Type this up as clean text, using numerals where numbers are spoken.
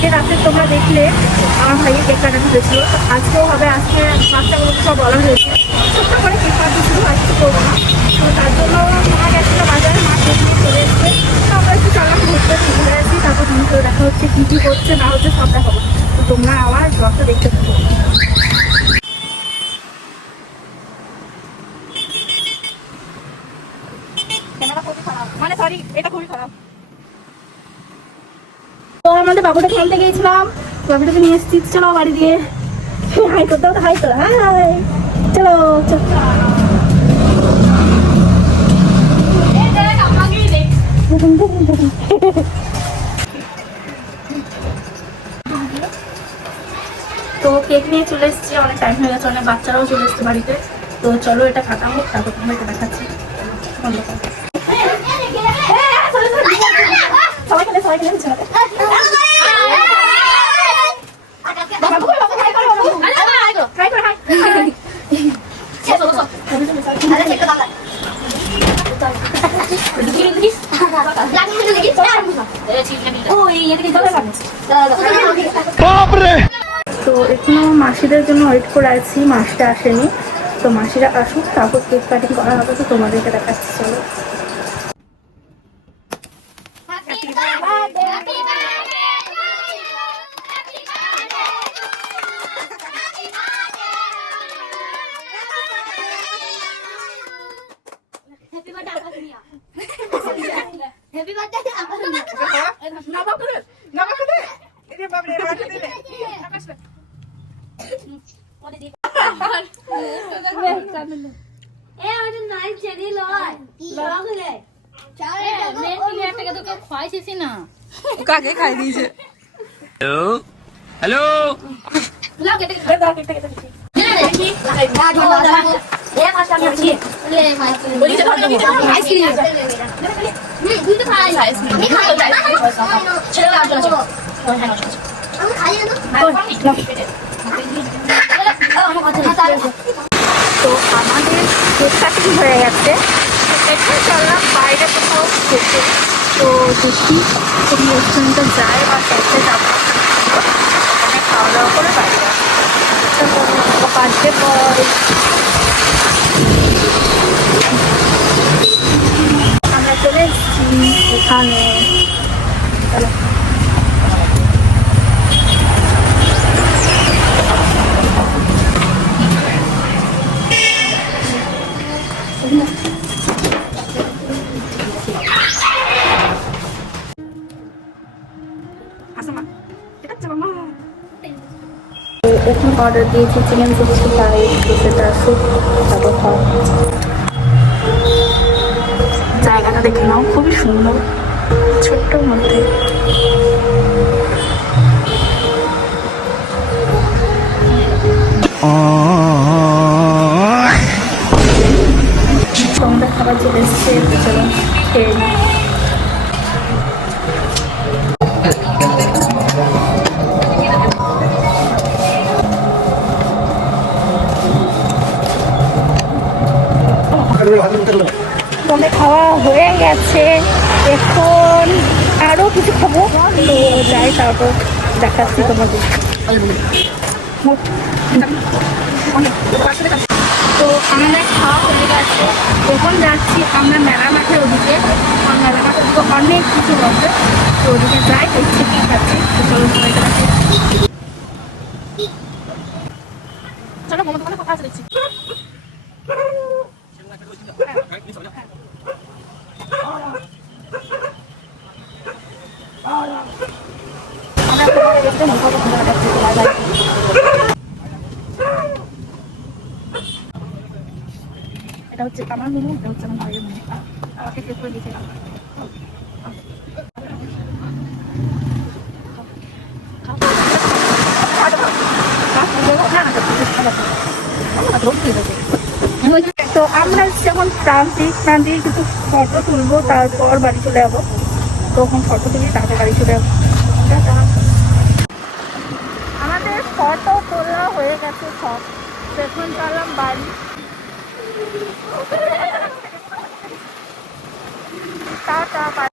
কালকে রাতে তোমরা দেখলে আমার ভাইয়ের কেক কাটানো হয়েছিল, তো আজকেও হবে। আজকে বাচ্চাগুলোকে সব বলা হয়েছে ছোট্ট করে কেক কাটতে, শুধু আজকে করবো না। তো তার জন্য মা গেছিলো বাজারে, মা কেক নিয়ে চলে এসছে। তো আমরা একটু চালাম ঘুরতে ঘুরে আসি, তারপর তোমাকে দেখা হচ্ছে কী কী হচ্ছে না হচ্ছে সব দেখাবো। তো তোমরা আমার ব্লগটা দেখতে থাকো। ক্যামেরা খুবই খারাপ, মানে সরি, এটা খুবই খারাপ। তো আমাদের বাবুটা খেলতে গিয়েছিলাম, বাবুটাকে নিয়ে এসেছি। চলো বাড়ি দিয়ে হাই করতে হবে, হাই করো, হাই। চলো চলো। তো কেক নিয়ে চলে এসেছি, অনেক টাইম হয়ে গেছে, অনেক বাচ্চারাও চলে এসছে বাড়িতে। তো চলো এটা কাটা হোক, তারপর তোমাকে দেখাচ্ছি। সবাই খেলে সবাই খেলে ছেড়ে তো এখনো মাসিদের জন্য ওয়েট করে আছি, মাসিটা আসেনি। তো মাসিরা আসুক, তারপর কেক কাটিং করা হবে। তো তোমাদেরকে দেখাচ্ছি, চলো। কাকে খাই দিয়েছে? হ্যালো তো আমাদের কেক কাটিং হয়ে গেছে, এখন চললাম বাইরে কোথাও খেতে। তো দেখি কোনো রেস্টুরেন্টে যায় বা খেতে যাবো, ওখানে খাওয়া দাওয়া করে বাইরে বার্থডে বয়। আমরা চলে এসেছি এখানে, চলো। এখন অর্ডার দিয়েছি চিকেন 65, তো সেটা স্যুপ, তারপর খাওয়া। জায়গাটা দেখে নাও, খুবই সুন্দর, ছোট্টর মধ্যে। তোমাদের খাবার চলে এসছে, চলো খেয়ে নিই। তোমাদের খাওয়া হয়ে গেছে, এখন আরো কিছু খাবো। তো যাই, তারপর দেখাচ্ছি তোমাদের। তো আমাদের খাওয়া হয়ে গেছে, এখন যাচ্ছি আমরা মেলা মাঠের ওদিকে। মেলা মাঠের ওদিকে অনেক কিছু আছে, তো ওদিকে যাই, দেখছি কি খাচ্ছি। তো চলো সবাই যাচ্ছি, চলো মোমো দোকানে কথা আছে দেখছি। এটা হচ্ছে আমার মোমো, এটা হচ্ছে আমার ভাইয়ের মোমো, আমাকে শেষ করে দিয়েছিলাম। তো আমরা যখন প্রান্তিক কিছু ফটো তুলবো, তারপর বাড়ি চলে যাবো। তখন ফটো তুলি, তারপর বাড়ি চলে যাবো। আমাদের ফটো তোলা হয়ে গেছে সব, এখন চললাম বাড়ি। টাটা।